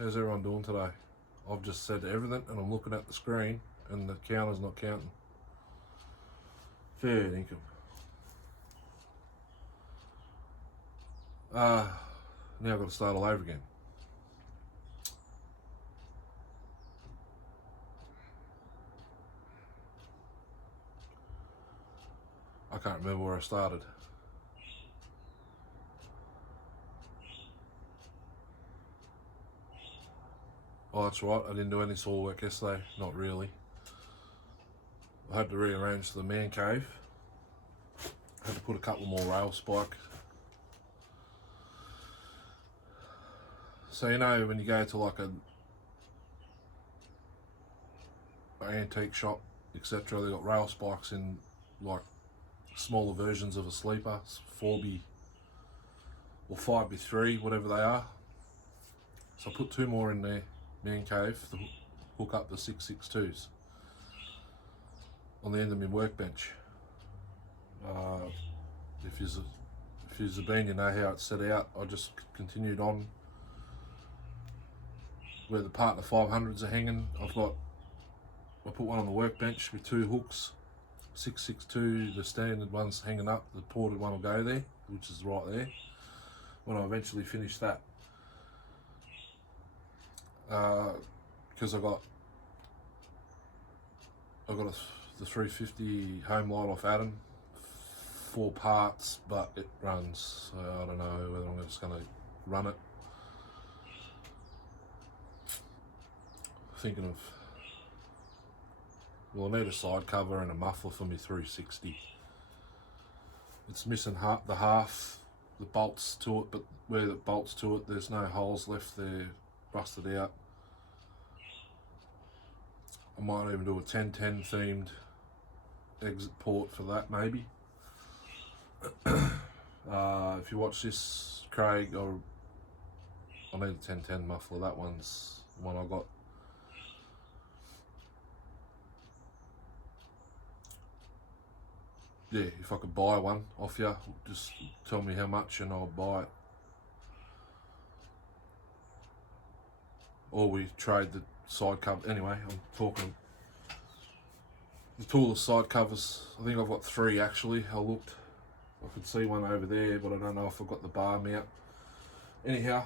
How's everyone doing today? I've just said everything and I'm looking at the screen and the counter's not counting. Fair income. Now I've got to start all over again. I can't remember where I started. Oh, that's right, I didn't do any soil work yesterday. Not really. I had to rearrange the man cave. I had to put a couple more rail spike. So you know when you go to like an antique shop, etc., they got rail spikes in like smaller versions of a sleeper, 4x or 5x3, whatever they are. So I put two more in there, man cave, to hook up the 662s on the end of my workbench. If you've been, you know how it's set out. I just continued on where the partner 500s are hanging. I put one on the workbench with two hooks, 662, the standard one's hanging up, the ported one will go there, which is right there when I eventually finish that. Because I got the 350 HOMLITE off Adam, 4 parts, but it runs, so I don't know whether I'm just going to run it. Thinking of, well, I need a side cover and a muffler for my 360. It's missing the half, the bolts to it, but where the bolts to it, there's no holes left, they're busted out. I might even do a 1010 themed exit port for that, maybe. If you watch this, Craig, I need a 1010 muffler. That one's the one I got. Yeah, if I could buy one off you, just tell me how much and I'll buy it. Or we trade the side cover. Anyway, I'm talking the toolless side covers. I think I've got 3 actually. I looked. I could see one over there, but I don't know if I've got the bar mount. Anyhow,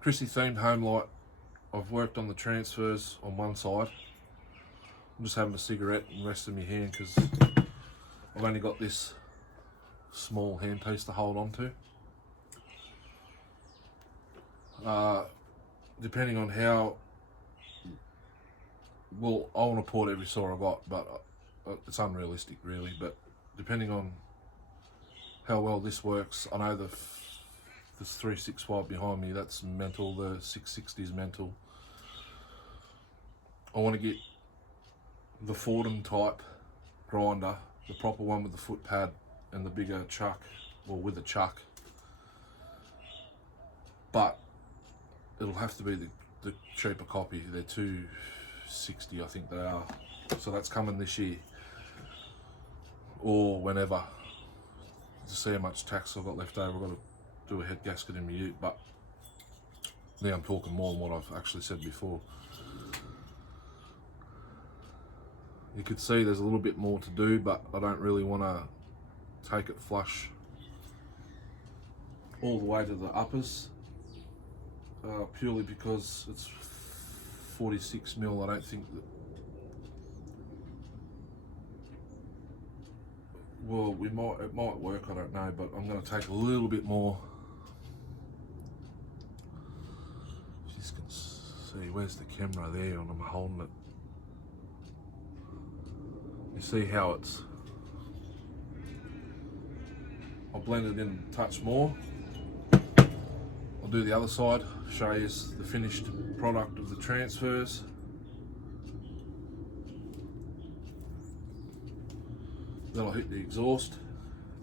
Chrissy themed HOMLITE. I've worked on the transfers on one side. I'm just having a cigarette and resting my hand because I've only got this small handpiece to hold on to. Depending on how well, I want to port every saw I got, but it's unrealistic really. But depending on how well this works, I know this 365 behind me, that's mental. The 660 is mental. I want to get the Fordham type grinder, the proper one with the foot pad and the bigger chuck, or with a chuck. But it'll have to be the cheaper copy. They're $260, I think they are. So that's coming this year or whenever. To see how much tax I've got left over, I've got to do a head gasket in my ute. But now I'm talking more than what I've actually said before. You could see there's a little bit more to do, but I don't really want to take it flush all the way to the uppers, purely because it's 46 mil. I don't think that, well, it might work, I don't know, but I'm going to take a little bit more. Just can see, where's the camera there, and I'm holding it. You see how it's, I'll blend it in a touch more. I'll do the other side, show you the finished product of the transfers. Then I'll hit the exhaust,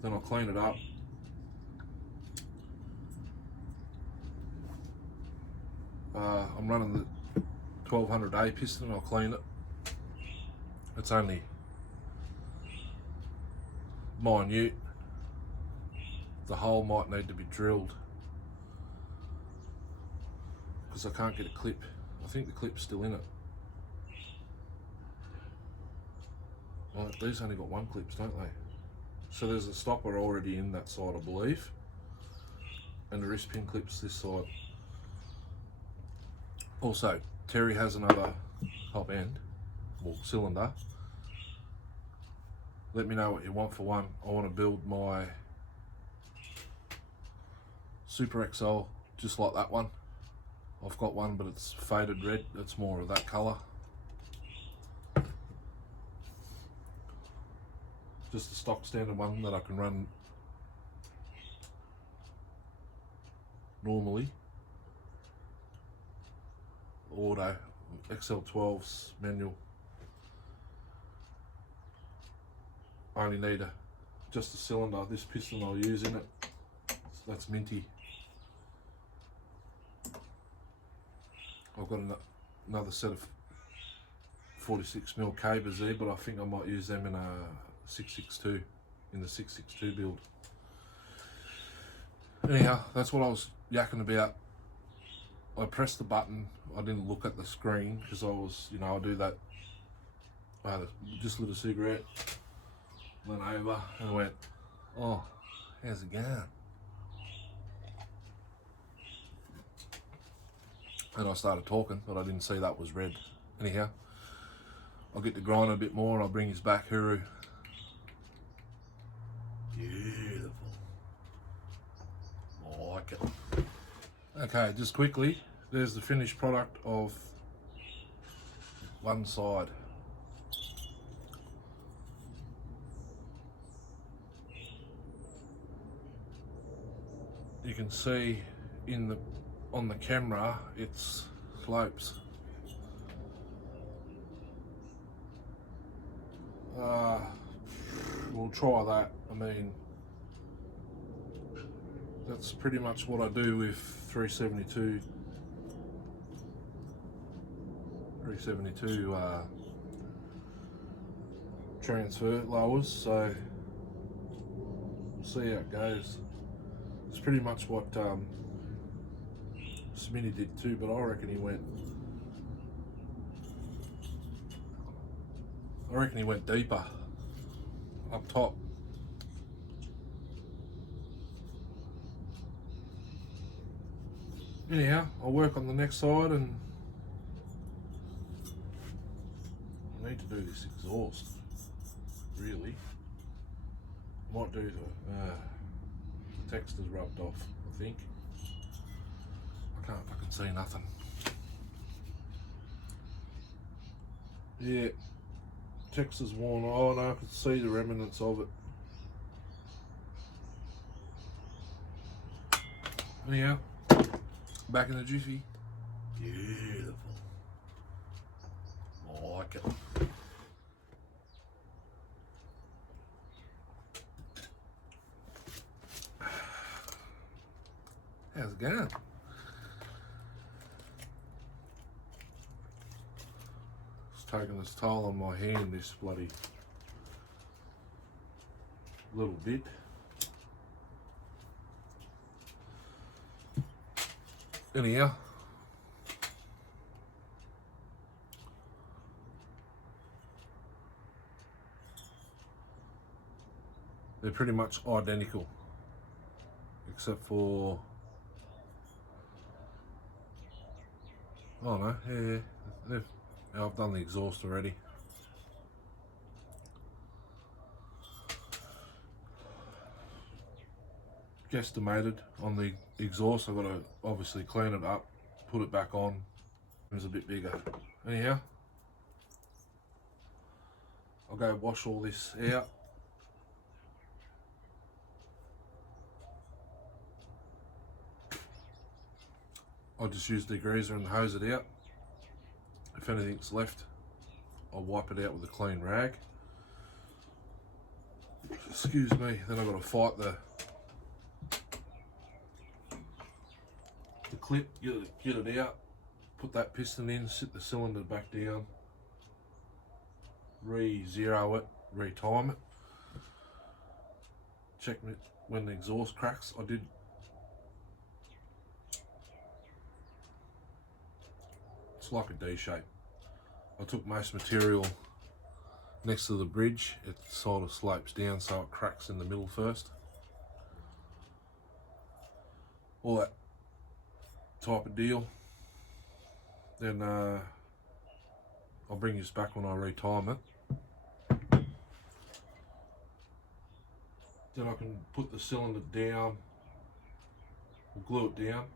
then I'll clean it up. I'm running the 1200A piston, I'll clean it. It's only minute. The hole might need to be drilled. because I can't get a clip. I think the clip's still in it. Well, these only got one clips, don't they? So there's a stopper already in that side, I believe, and the wrist pin clips this side. Also, Terry has another top end, or cylinder. Let me know what you want for one. I want to build my Super XL just like that one. I've got one, but it's faded red. It's more of that colour. Just a stock standard one that I can run normally. Auto, XL12s, manual. I only need just a cylinder. This piston I'll use in it, that's minty. I've got another set of 46mm cabers there, but I think I might use them in a 662, in the 662 build. Anyhow, that's what I was yakking about. I pressed the button, I didn't look at the screen because I was, you know, I do that. I just lit a cigarette, went over and went, oh, how's it going? And I started talking, but I didn't see that was red. Anyhow, I'll get to grind a bit more and I'll bring his back Huru. Beautiful. I like it. Okay, just quickly, there's the finished product of one side. You can see on the camera it's slopes. We'll try that. I mean, that's pretty much what I do with 372 transfer lowers, so we'll see how it goes. It's pretty much what Smitty did too, but I reckon he went deeper up top. Anyhow, I'll work on the next side, and I need to do this exhaust, really. Might do the text is rubbed off, I think. I can't fucking see nothing. Yeah, text is worn. Oh no, I can see the remnants of it. Anyhow, back in the jiffy. Beautiful. I like it. How's it going? It's taking its toll on my hand, this bloody little bit. Anyhow, they're pretty much identical, except for, oh no, yeah, I've done the exhaust already. Guesstimated on the exhaust. I've got to obviously clean it up, put it back on. It's a bit bigger. Anyhow, I'll go wash all this out. I'll just use the degreaser and hose it out. If anything's left, I'll wipe it out with a clean rag. Excuse me, then I've got to fight the clip, get it out, put that piston in, sit the cylinder back down, re-zero it, re-time it, check when the exhaust cracks. I did it's like a D shape. I took most material next to the bridge. It sort of slopes down so it cracks in the middle first. All that type of deal. Then I'll bring this back when I retime it. Then I can put the cylinder down, or glue it down.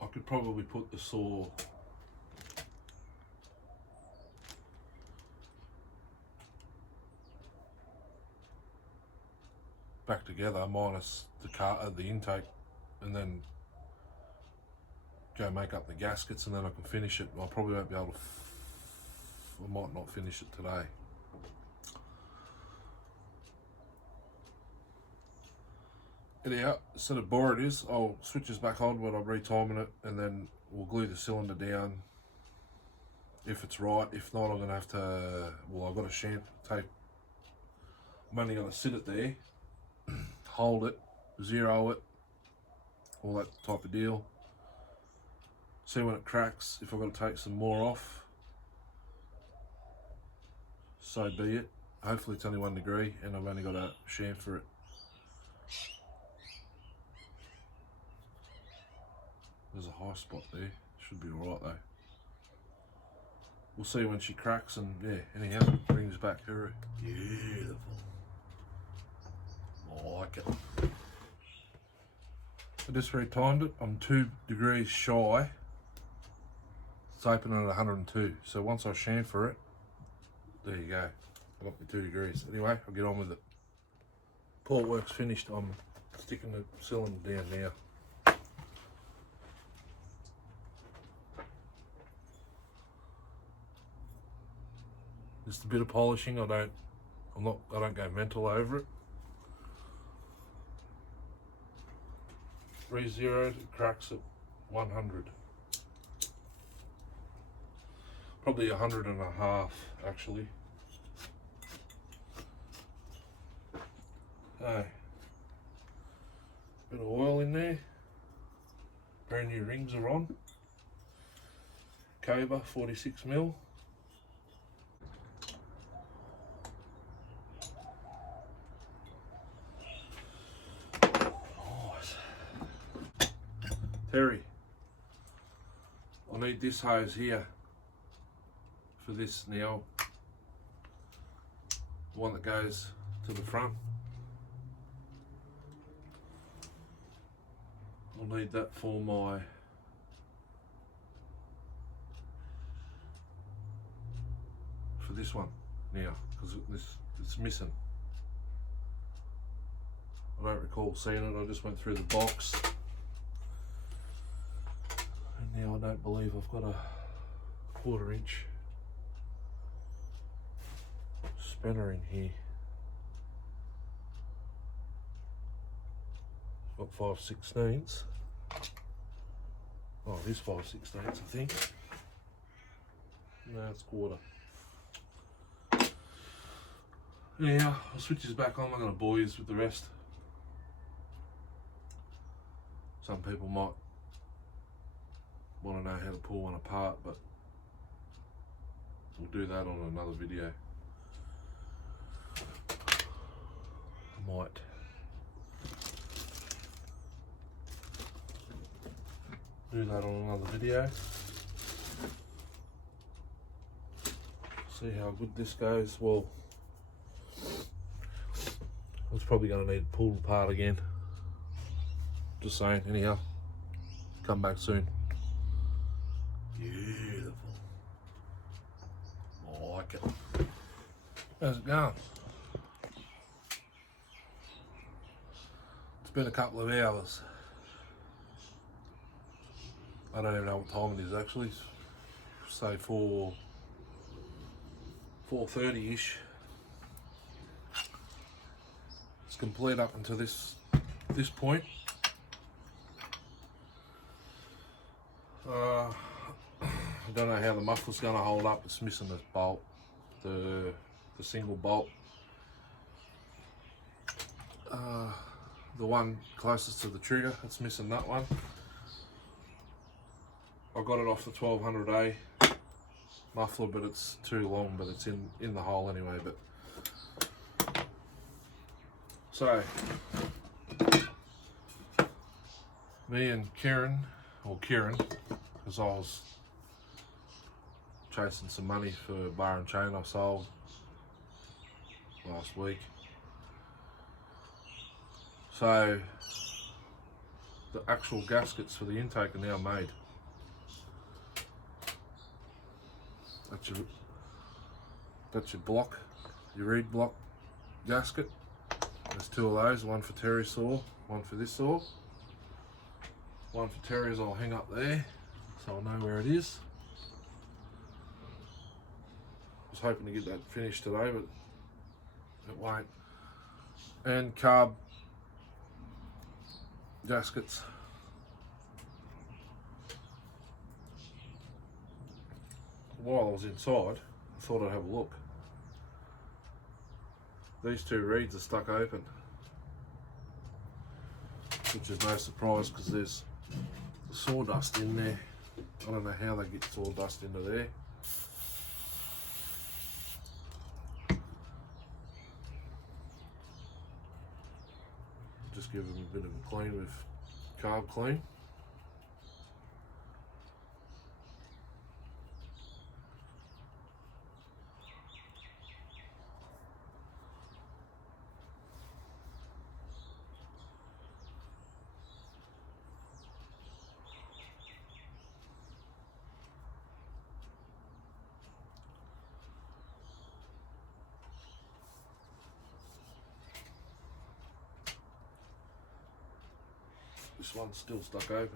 I could probably put the saw back together minus the intake, and then go make up the gaskets, and then I can finish it. I probably won't be able to. I might not finish it today. Anyhow, instead of bore it is, I'll switch this back on when I'm retiming it, and then we'll glue the cylinder down if it's right. If not, I'm going to have to, well, I've got a shamp tape. I'm only going to sit it there, hold it, zero it, all that type of deal. See when it cracks. If I've got to take some more off, so be it. Hopefully it's only 1 degree and I've only got a chamfer it. There's a high spot there. Should be alright though. We'll see when she cracks, and yeah, anyhow, brings back her. Beautiful. I like it. I just retimed it. I'm 2 degrees shy. It's open at 102. So once I chamfer it, there you go. I got my 2 degrees. Anyway, I'll get on with it. Port work's finished. I'm sticking the cylinder down now. Just a bit of polishing. I don't go mental over it. Re-zeroed, it cracks at 100. Probably 100.5 actually. Okay. Bit of oil in there. Brand new rings are on. Cobra 46mm. Terry, I need this hose here for this now, the one that goes to the front. I'll need that for this one now, because it's missing. I don't recall seeing it. I just went through the box. Now I don't believe I've got a 1/4 inch spanner in here. Got 5/16. Oh, it is 5/16, I think. No, it's 1/4. Anyhow, I'll switch this back on. I'm going to bore you with the rest. Some people might want to know how to pull one apart, but we'll do that on another video. I might do that on another video. See how good this goes. Well, it's probably going to need pulled apart again. Just saying. Anyhow, come back soon. Beautiful. I like it. How's it going? It's been a couple of hours. I don't even know what time it is actually. Say 4:30ish. It's complete up until this point. I don't know how the muffler's going to hold up. It's missing this bolt, the single bolt. The one closest to the trigger, it's missing that one. I got it off the 1200A muffler, but it's too long, but it's in the hole anyway. But so me and Kieran, because I was chasing some money for bar and chain I sold last week. So the actual gaskets for the intake are now made. That's your block, your reed block gasket. There's two of those, one for Terry's saw, one for this saw. One for Terry's I'll hang up there, so I'll know where it is. I was hoping to get that finished today, but it won't. And carb gaskets. While I was inside, I thought I'd have a look. These two reeds are stuck open, which is no surprise because there's sawdust in there. I don't know how they get sawdust into there. Just give them a bit of a clean with carb clean. This one's still stuck open.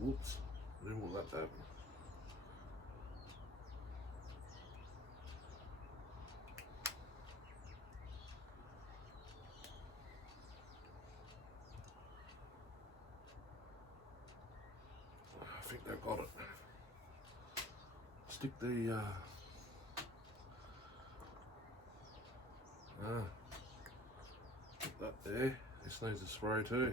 Whoops, didn't want that to happen. I think they've got it. Stick the put that there. This needs a spray too.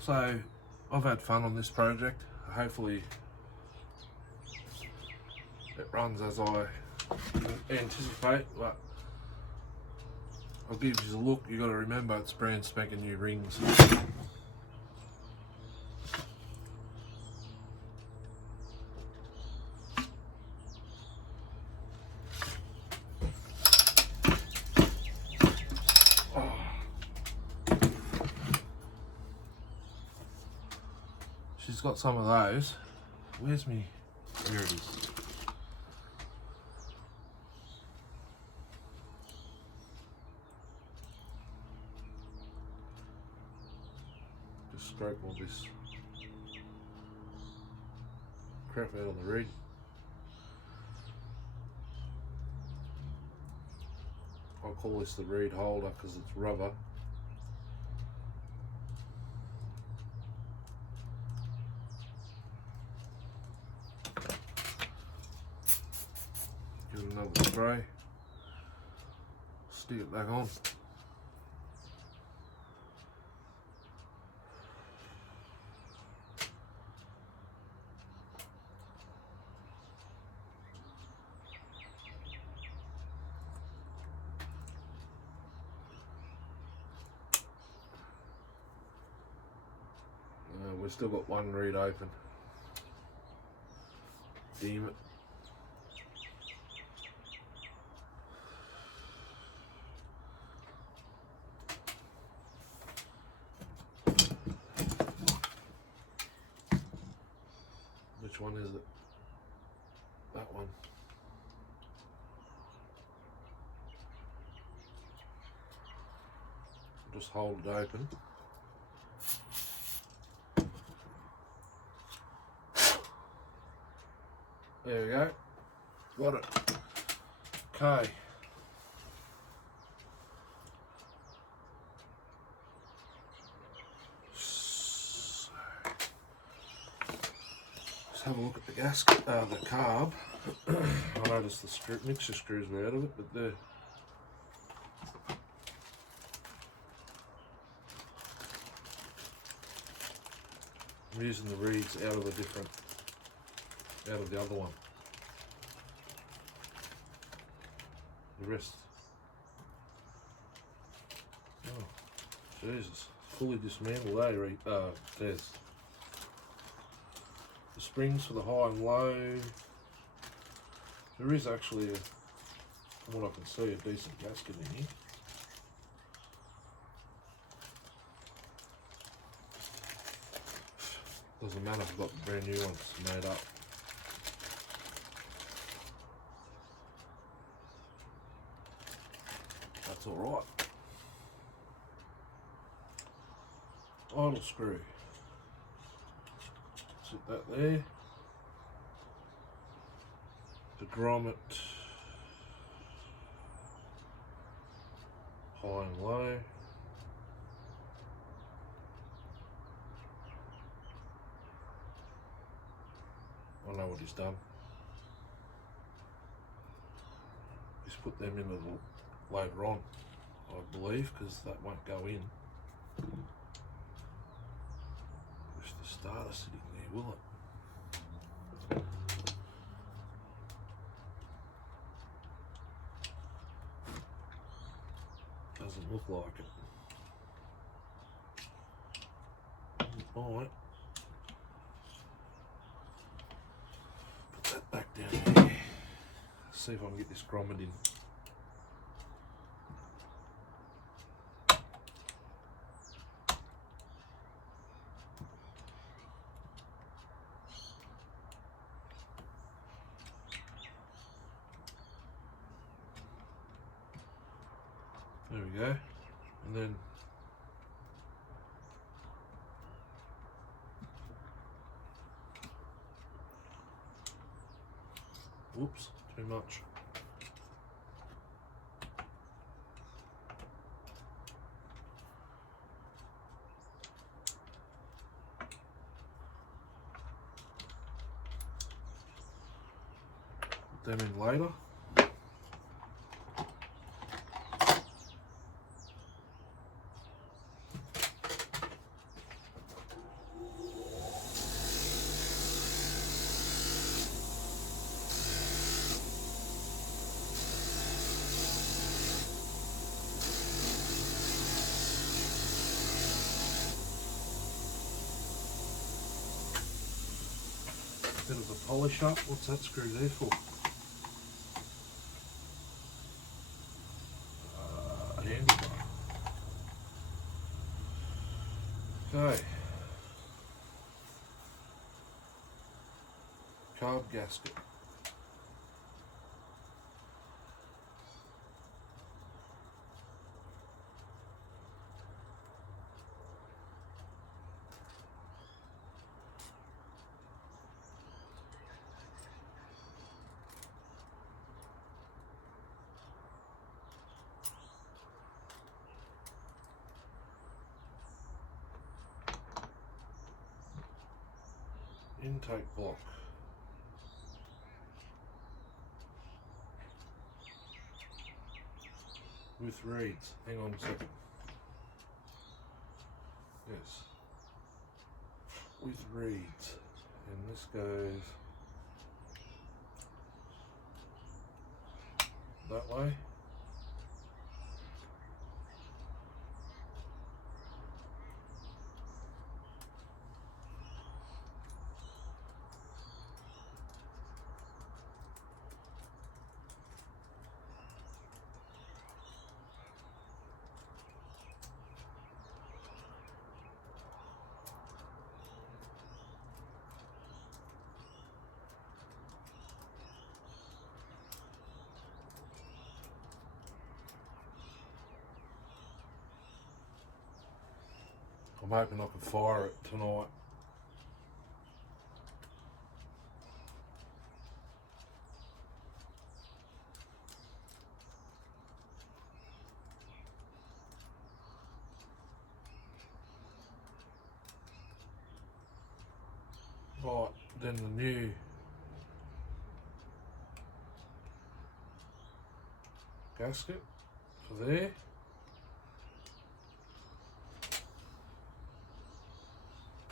So I've had fun on this project. Hopefully it runs as I anticipate, but I'll give you a look. You got to remember it's brand spanking new rings. She's got some of those. Where's me? Here it is. Just scrape all this crap out of the reed. I call this the reed holder because it's rubber. Give it another spray. Stick it back on. We've still got one reed open. Damn it. Which one is it? That one. just hold it open. There we go. Got it. Okay. So, let's have a look at the gasket, the carb. I noticed the mixer screws were out of it, but they're I'm using the reeds out of the other one. The rest. Oh, Jesus. Fully dismantled, Des. The springs for the high and low. There is actually, from what I can see, a decent gasket in here. Doesn't matter, I've got brand new ones made up. That's alright. Idle screw. Sit that there. The grommet. High and low. I know what he's done. He's put them in later on, I believe, because that won't go in. Wish the starter sitting there, will it? Doesn't look like it. Alright. Put that back down there. See if I can get this grommet in. There we go. And then whoops, too much. Put them in later. Bit of a polish up. What's that screw there for? Handlebar. Okay. Carb gasket. Intake block. With reeds. Hang on a second. Yes. With reeds. And this goes that way. I'm hoping I can fire it tonight. Right, then the new gasket for there.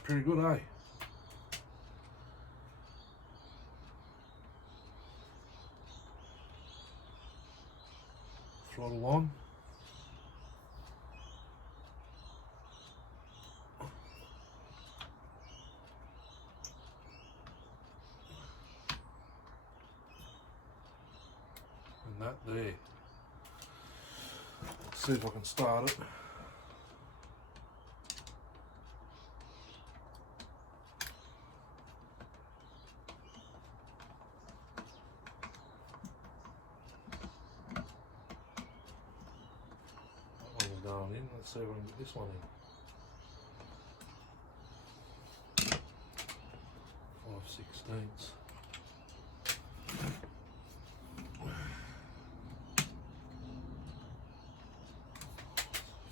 Pretty good, eh? Throttle on. And that there. Let's see if I can start it. Going in. Let's see if I can get this one in. 5/16.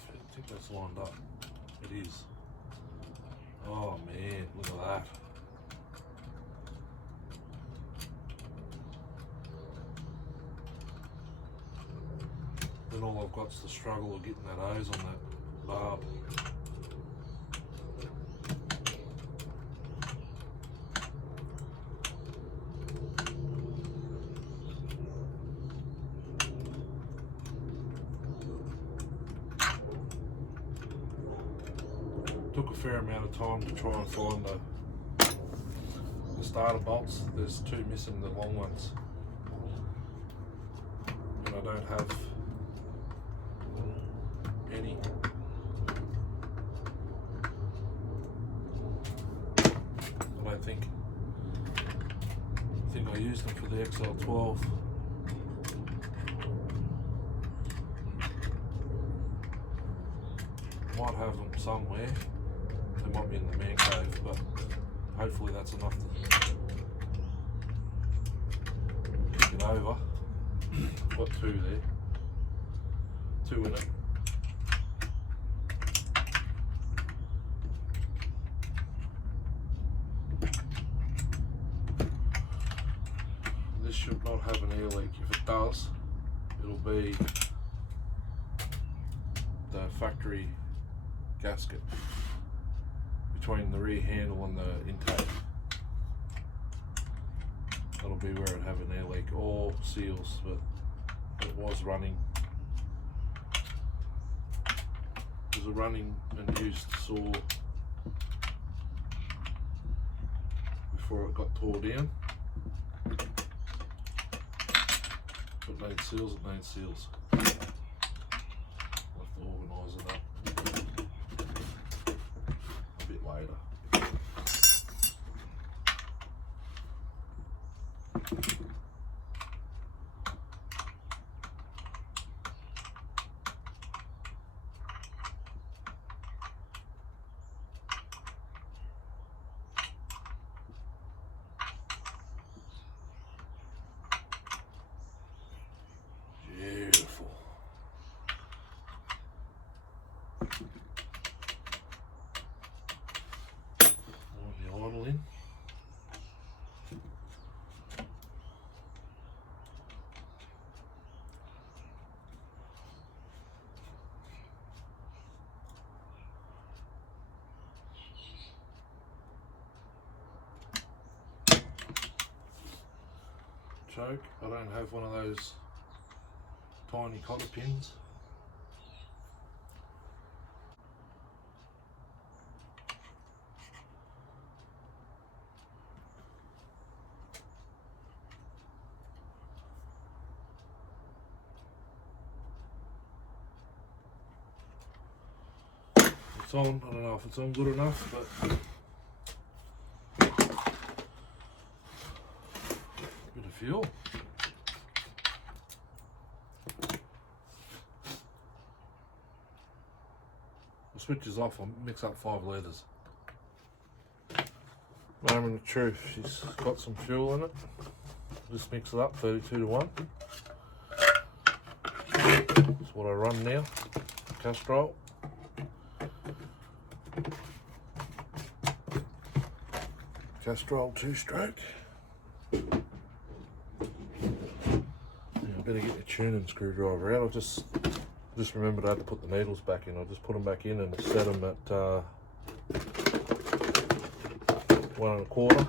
I think that's lined up. It is. Oh man, look at that. Then all I've got's the struggle of getting that hose on that barb. Took a fair amount of time to try and find the starter bolts. There's two missing, the long ones. And I don't have any. I don't think. I think I used them for the XL12. Might have them somewhere. They might be in the man cave, but hopefully that's enough to kick it over. Got two there. Two in it. This should not have an air leak. If it does, it'll be the factory gasket between the rear handle and the intake. That'll be where it'd have an air leak, or seals, but it was running. It was a running and used saw before it got tore down. If it needs seals, it needs seals. I'll have to organise it up a bit later. Beautiful. The idle in. Choke. I don't have one of those tiny cotter pins. It's on. I don't know if it's on good enough, but bit of fuel. switches off, I'll mix up 5 litres. Moment of truth, she's got some fuel in it. Just mix it up, 32:1. That's what I run now. Castrol. Castrol 2-stroke. Yeah, I better get the tuning screwdriver out. I just remembered I had to put the needles back in. I'll just put them back in and set them at 1 1/4.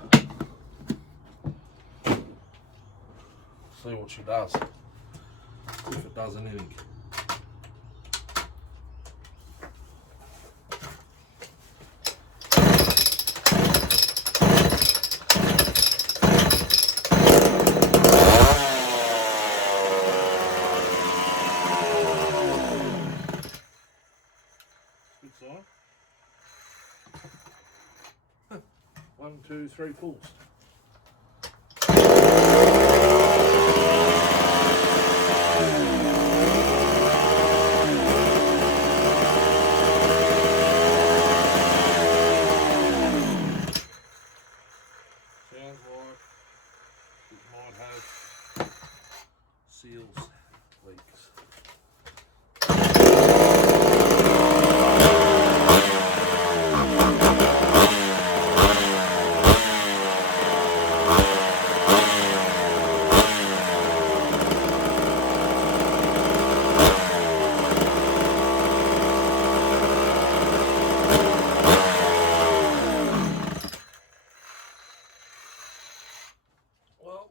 See what she does. If it does anything. Good sign. 1, 2, 3 pulls. Sounds like it might have seals leaks. Well,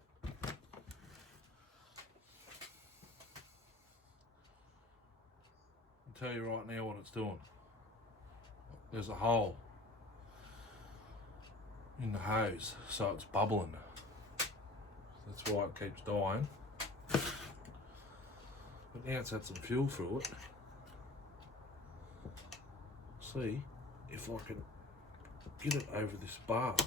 I'll tell you right now what it's doing. There's a hole in the hose, so it's bubbling. That's why it keeps dying. But now it's had some fuel through it. See if I can get it over this barb.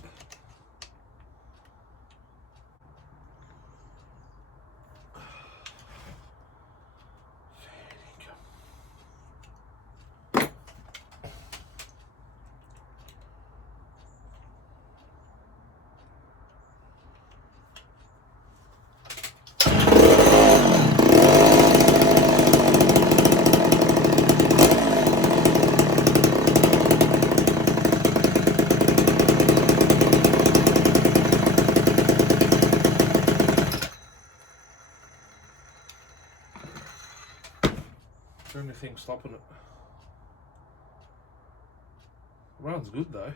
Is there anything stopping it? Runs good though.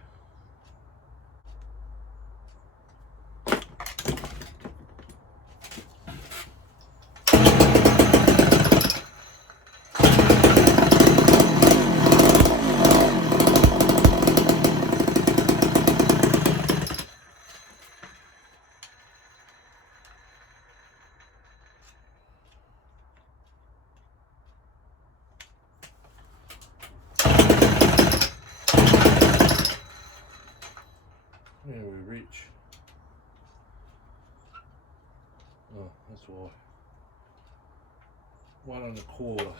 Yeah, we reach. Oh, that's why. 1 1/4.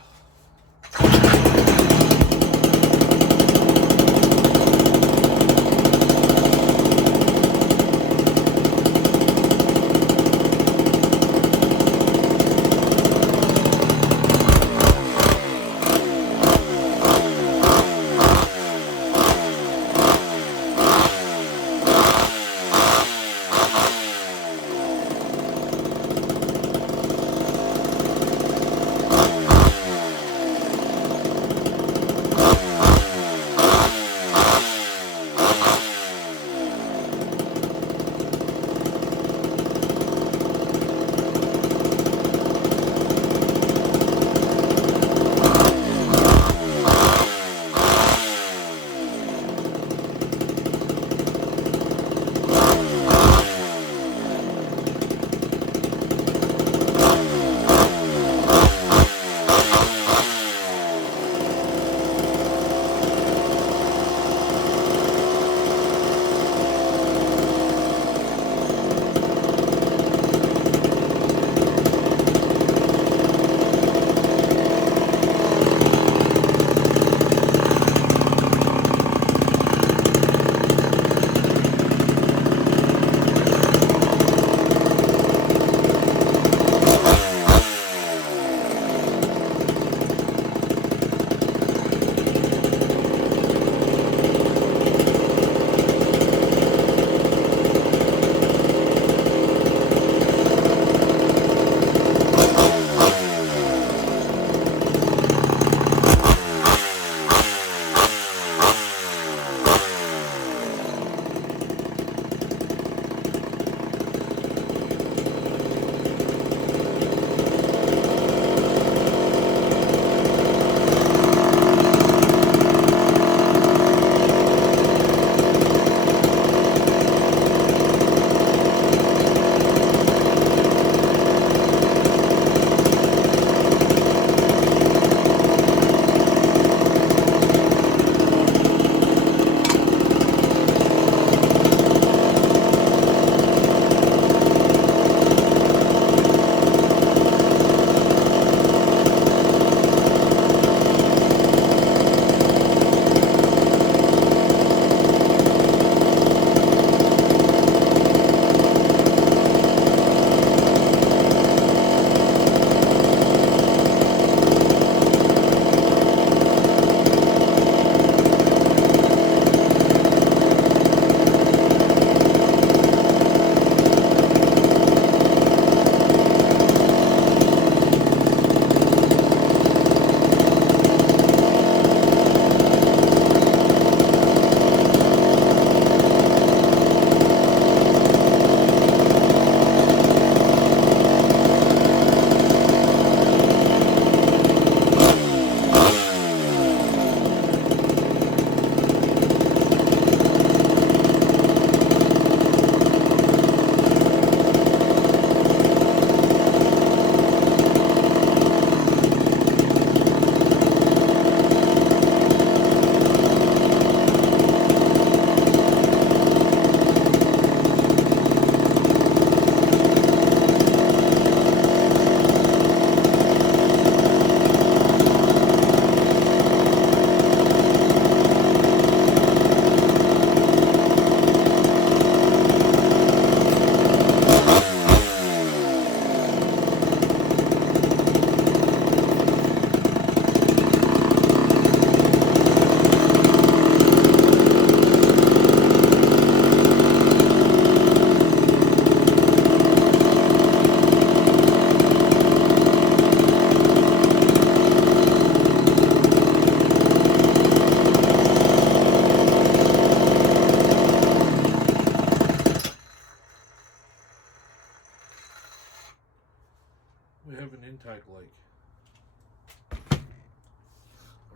intake leak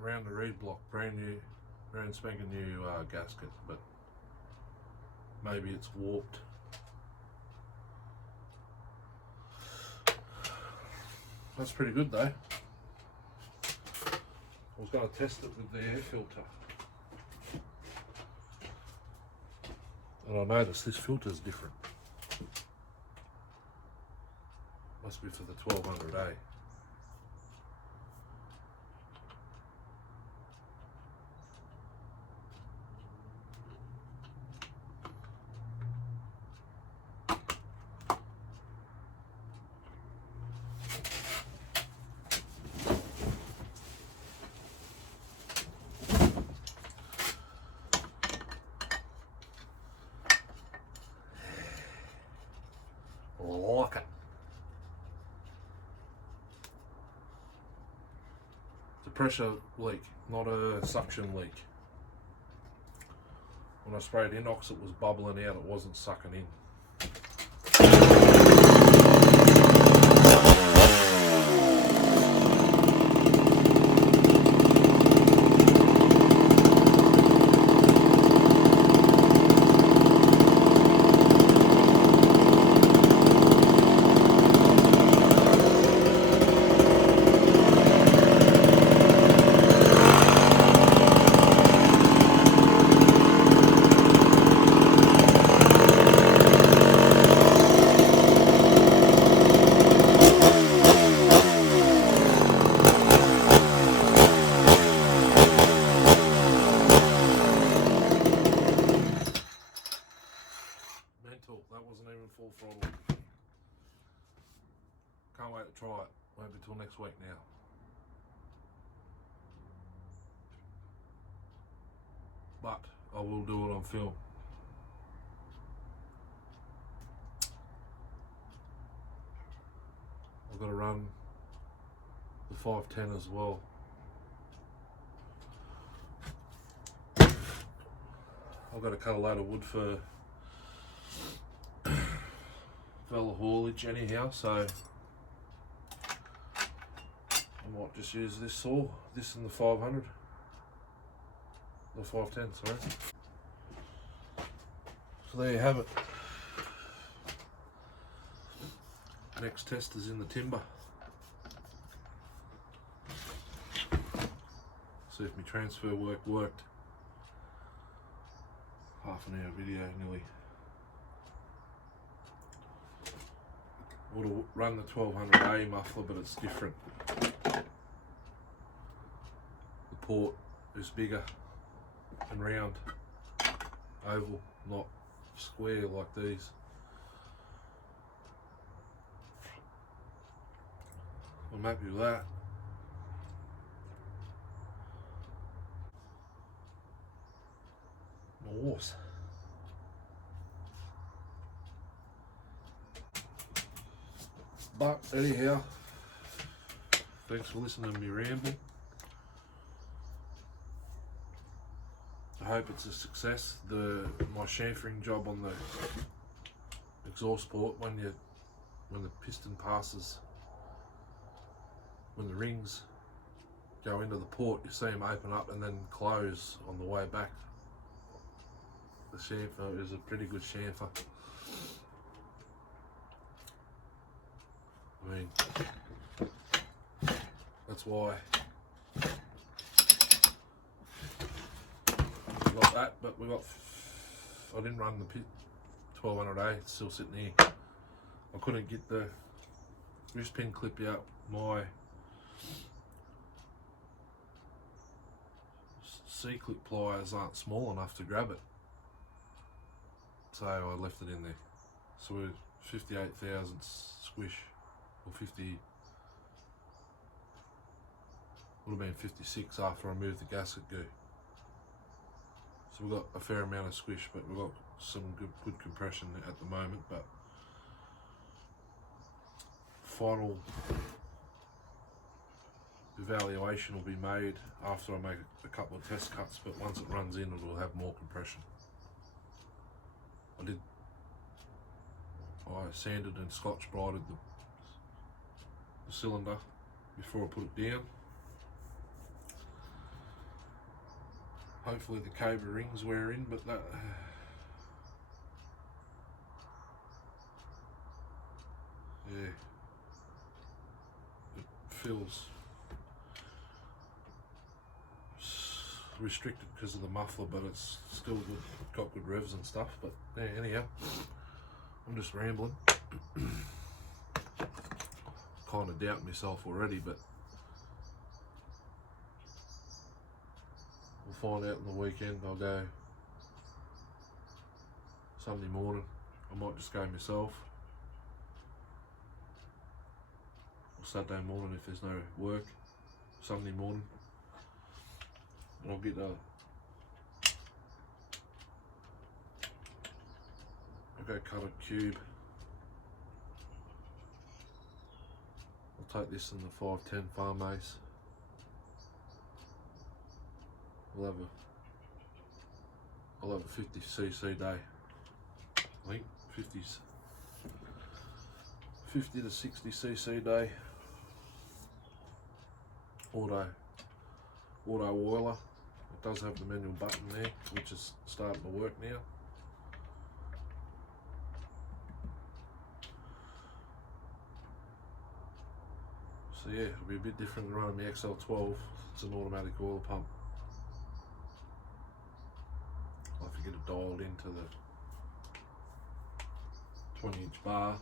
around the reed block, brand spanking new gasket, but maybe it's warped. That's pretty good though. I was going to test it with the air filter, and I noticed this filter is different. Must be for the 1200A. Like it. It's a pressure leak, not a suction leak. When I sprayed inox, it was bubbling out, it wasn't sucking in. That wasn't even full throttle. Can't wait to try it. Won't be till next week now. But I will do it on film. I've got to run the 510 as well. I've got to cut a load of wood for fella haulage anyhow, so I might just use this saw, this and the 500, the 510, sorry. So there you have it. Next test is in the timber. See if my transfer work worked. Half an hour video nearly. Would have run the 1200A muffler, but it's different. The port is bigger and round, oval, not square like these. I'm happy with that. My horse. But anyhow, thanks for listening to me ramble. I hope it's a success. My chamfering job on the exhaust port, when the piston passes, when the rings go into the port, you see them open up and then close on the way back. The chamfer is a pretty good chamfer. I mean, that's why we got that, but I didn't run the 1200A, it's still sitting here. I couldn't get the wrist pin clip out. My C-clip pliers aren't small enough to grab it, so I left it in there. So we're 58 thousandths squish, or 50, would have been 56 after I moved the gasket goo. So we've got a fair amount of squish, but we've got some good compression at the moment. But final evaluation will be made after I make a couple of test cuts, but once it runs in, it will have more compression. I sanded and scotch brighted the cylinder before I put it down. Hopefully the cable rings wear in, but that yeah, it feels restricted because of the muffler, but it's still good, got good revs and stuff. But yeah, anyhow, I'm just rambling. Kind of doubting myself already, but we'll find out in the weekend. I'll go Sunday morning. I might just go myself, or Saturday morning if there's no work. Sunday morning, and I'll get I'll go cut a cube. I'll take this in the 510 farm ace. I'll have a 50cc day. I think 50 to 60cc day. Auto oiler. It does have the manual button there, which is starting to work now. So yeah, it'll be a bit different than running the XL12. It's an automatic oil pump. I'll have to get it dialed into the 20-inch bar.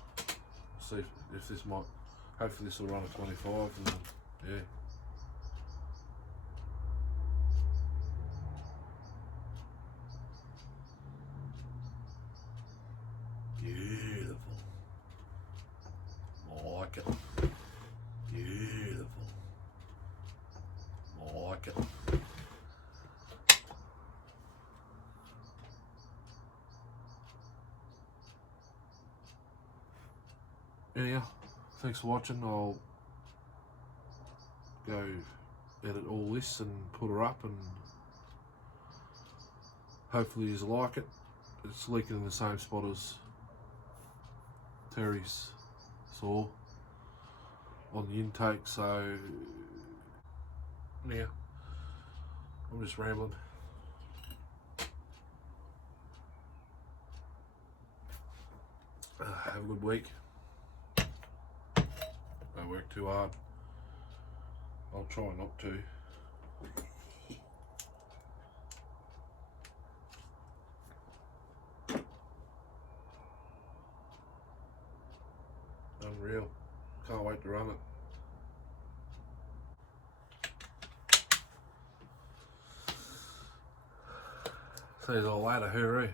See if this might, hopefully this will run a 25, and then, yeah. Beautiful. I like it. Beautiful. I like it. Anyhow, thanks for watching. I'll go edit all this and put her up, and hopefully you like it. It's leaking in the same spot as Terry's saw on the intake, so yeah, I'm just rambling. Have a good week. Don't work too hard. I'll try not to. Unreal. Can't wait to run it. See you all later, hooroo.